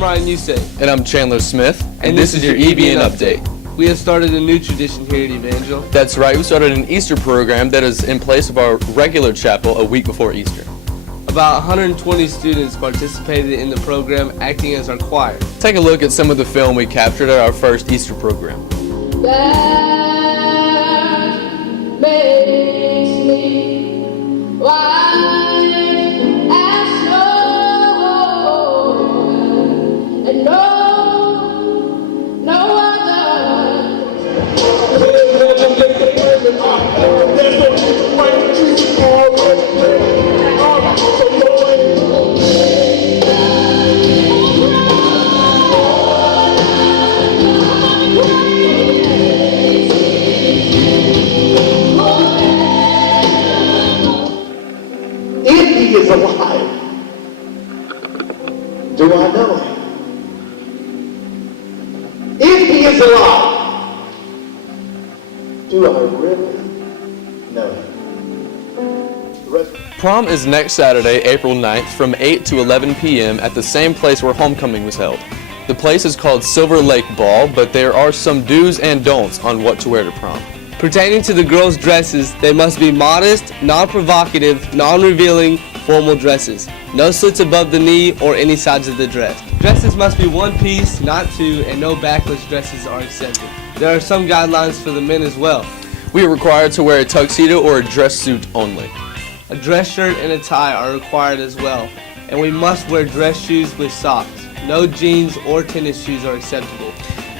I'm Ryan Usie. And I'm Chandler Smith. And this is your EBN Update. We have started a new tradition here at Evangel. That's right, we started an Easter program that is in place of our regular chapel a week before Easter. About 120 students participated in the program, acting as our choir. Take a look at some of the film we captured at our first Easter program. That makes me white as snow, and no other. If he is alive, do I know him? If he is alive, do I really know him? Prom is next Saturday, April 9th from 8 to 11 p.m. at the same place where homecoming was held. The place is called Silver Lake Ball, but there are some do's and don'ts on what to wear to prom. Pertaining to the girls' dresses, they must be modest, non-provocative, non-revealing, formal dresses. No slits above the knee or any sides of the dress. Dresses must be one piece, not two, and no backless dresses are accepted. There are some guidelines for the men as well. We are required to wear a tuxedo or a dress suit only. A dress shirt and a tie are required as well, and we must wear dress shoes with socks. No jeans or tennis shoes are acceptable.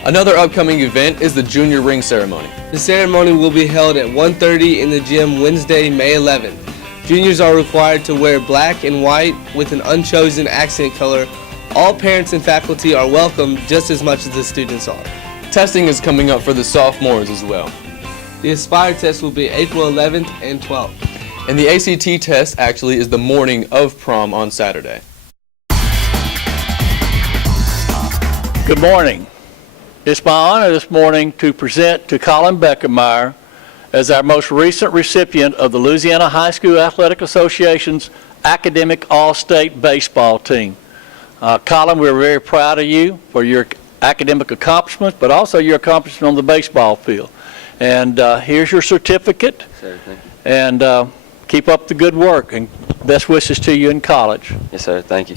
Another upcoming event is the junior ring ceremony. The ceremony will be held at 1:30 in the gym Wednesday, May 11th. Juniors are required to wear black and white with an unchosen accent color. All parents and faculty are welcome just as much as the students are. Testing is coming up for the sophomores as well. The Aspire test will be April 11th and 12th. And the ACT test actually is the morning of prom on Saturday. Good morning. It's my honor this morning to present to Colin Beckemeyer as our most recent recipient of the Louisiana High School Athletic Association's Academic All-State Baseball Team. Colin, we're very proud of you for your academic accomplishments, but also your accomplishment on the baseball field. And here's your certificate. Sir, thank you. And keep up the good work, and best wishes to you in college. Yes, sir. Thank you.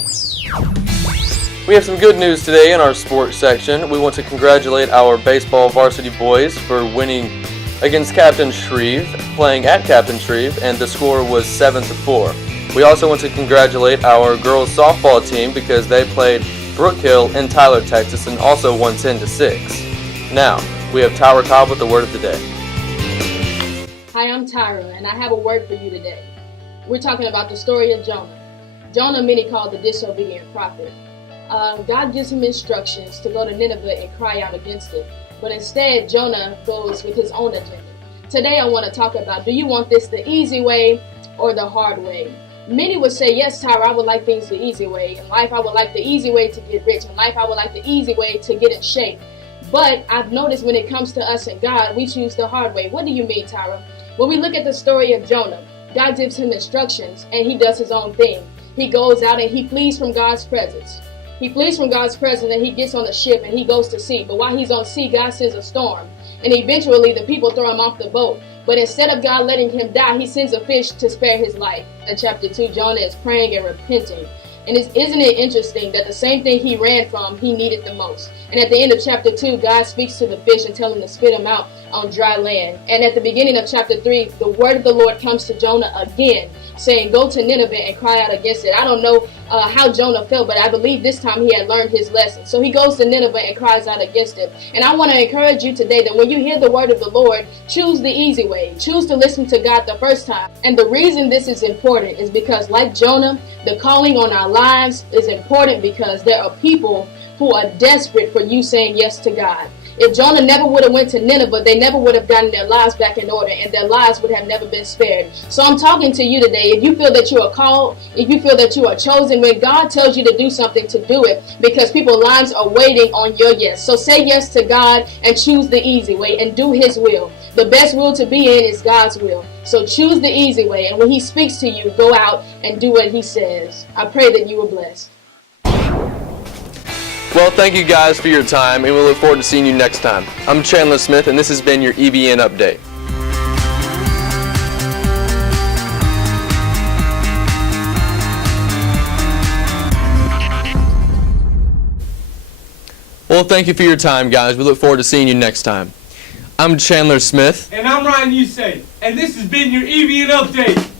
We have some good news today in our sports section. We want to congratulate our baseball varsity boys for winning against Captain Shreve, playing at Captain Shreve, and the score was 7-4. We also want to congratulate our girls softball team because they played Brook Hill in Tyler, Texas, and also won 10-6. Now, we have Tyra Cobb with the word of the day. Hi, I'm Tyra, and I have a word for you today. We're talking about the story of Jonah. Jonah, many call the disobedient prophet. God gives him instructions to go to Nineveh and cry out against it. But instead, Jonah goes with his own agenda. Today, I want to talk about, do you want this the easy way or the hard way? Many would say, yes, Tyra, I would like things the easy way. In life, I would like the easy way to get rich. In life, I would like the easy way to get in shape. But I've noticed when it comes to us and God, we choose the hard way. What do you mean, Tyra? When we look at the story of Jonah, God gives him instructions and he does his own thing. He goes out and he flees from God's presence. He flees from God's presence and he gets on a ship and he goes to sea. But while he's on sea, God sends a storm. And eventually the people throw him off the boat. But instead of God letting him die, he sends a fish to spare his life. In chapter 2, Jonah is praying and repenting. And isn't it interesting that the same thing he ran from, he needed the most? And at the end of chapter 2, God speaks to the fish and tells him to spit him out on dry land. And at the beginning of chapter 3, the word of the Lord comes to Jonah again, saying, go to Nineveh and cry out against it. I don't know how Jonah felt, but I believe this time he had learned his lesson. So he goes to Nineveh and cries out against it. And I want to encourage you today that when you hear the word of the Lord, choose the easy way. Choose to listen to God the first time. And the reason this is important is because, like Jonah, the calling on our lives is important because there are people who are desperate for you saying yes to God. If Jonah never would have went to Nineveh, they never would have gotten their lives back in order, and their lives would have never been spared. So I'm talking to you today. If you feel that you are called, if you feel that you are chosen, when God tells you to do something, to do it, because people's lives are waiting on your yes. So say yes to God and choose the easy way and do His will. The best will to be in is God's will. So choose the easy way, and when He speaks to you, go out and do what He says. I pray that you are blessed. Well, thank you guys for your time, and we look forward to seeing you next time. I'm Chandler Smith, and this has been your EBN Update. Well, thank you for your time, guys. We look forward to seeing you next time. I'm Chandler Smith. And I'm Ryan Usie. And this has been your EBN Update.